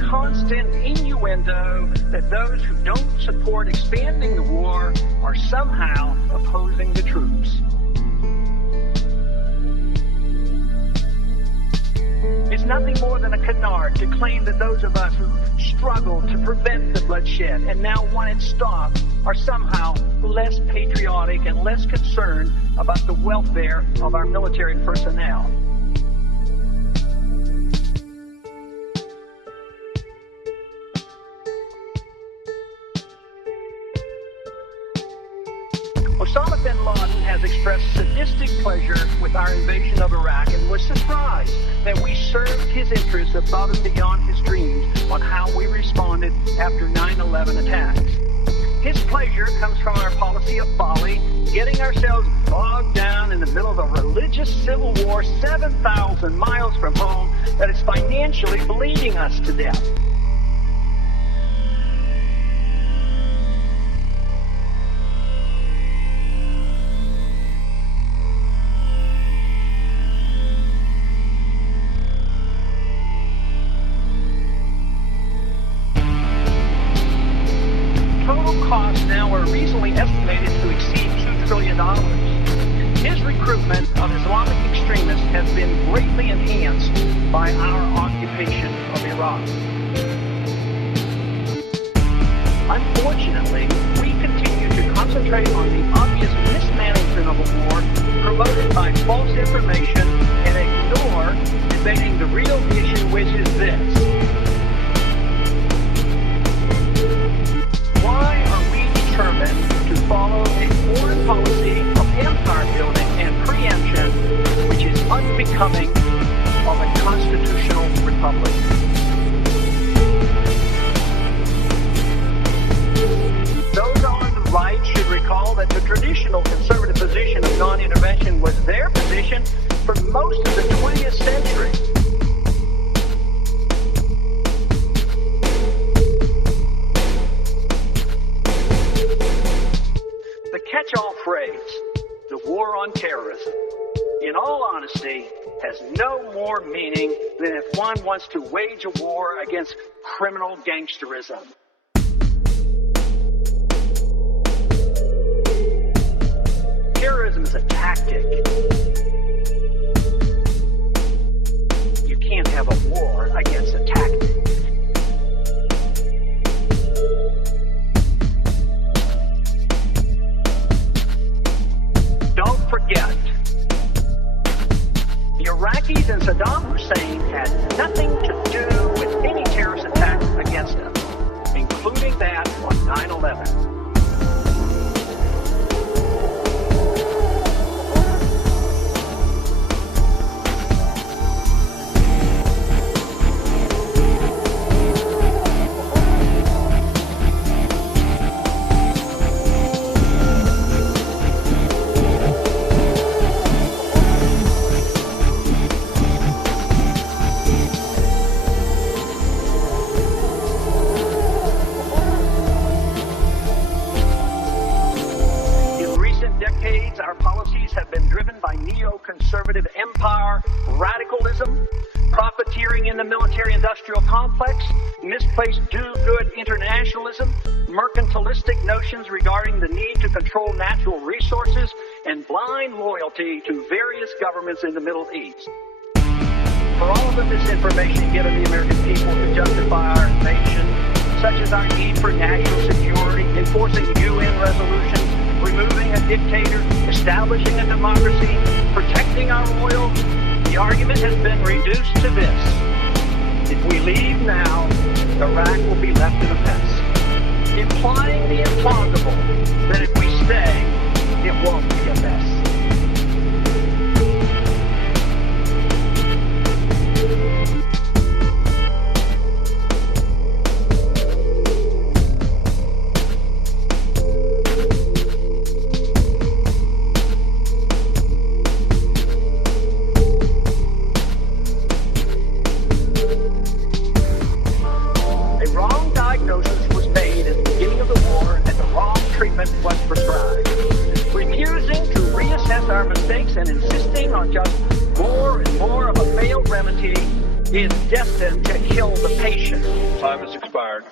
constant innuendo that those who don't support expanding the war are somehow opposing the troops. It's nothing more than a canard to claim that those of us who struggled to prevent the bloodshed and now want it stopped are somehow less patriotic and less concerned about the welfare of our military personnel. Osama bin Laden has expressed sadistic pleasure with our invasion of Iraq and was surprised that we served his interests above and beyond his dreams on how we responded after 9/11 attacks. His pleasure comes from our policy of folly, getting ourselves bogged down in the middle of a religious civil war 7,000 miles from home that is financially bleeding us to death. Costs now are reasonably estimated to exceed $2 trillion. His recruitment of Islamic extremists has been greatly enhanced by our occupation of Iraq. Unfortunately, we continue to concentrate on the obvious mismanagement of a war promoted by false information and ignore debating the real issue, which is this. Why are we determined to follow a foreign policy of empire building and preemption which is unbecoming of a constitutional republic? Those on the right should recall that the traditional conservative position of non-intervention was their position for most of the 20th century. The catch-all phrase, the war on terrorism, in all honesty, has no more meaning than if one wants to wage a war against criminal gangsterism. Terrorism is a tactic. You can't have a war against a tactic. Don't forget, the Iraqis and Saddam Hussein had nothing to do with any terrorist attack against us, including that on 9/11. Our policies have been driven by neoconservative empire radicalism, profiteering in the military-industrial complex, misplaced do-good internationalism, mercantilistic notions regarding the need to control natural resources, and blind loyalty to various governments in the Middle East. For all of the misinformation given the American people to justify our invasion, such as our need for national security, enforcing UN resolutions, removing a dictator, establishing a democracy, protecting our oil, the argument has been reduced to this. If we leave now, Iraq will be left in a mess. Implying the implausible, that if we stay, it won't be a mess. Was prescribed. Refusing to reassess our mistakes and insisting on just more and more of a failed remedy is destined to kill the patient. Time has expired.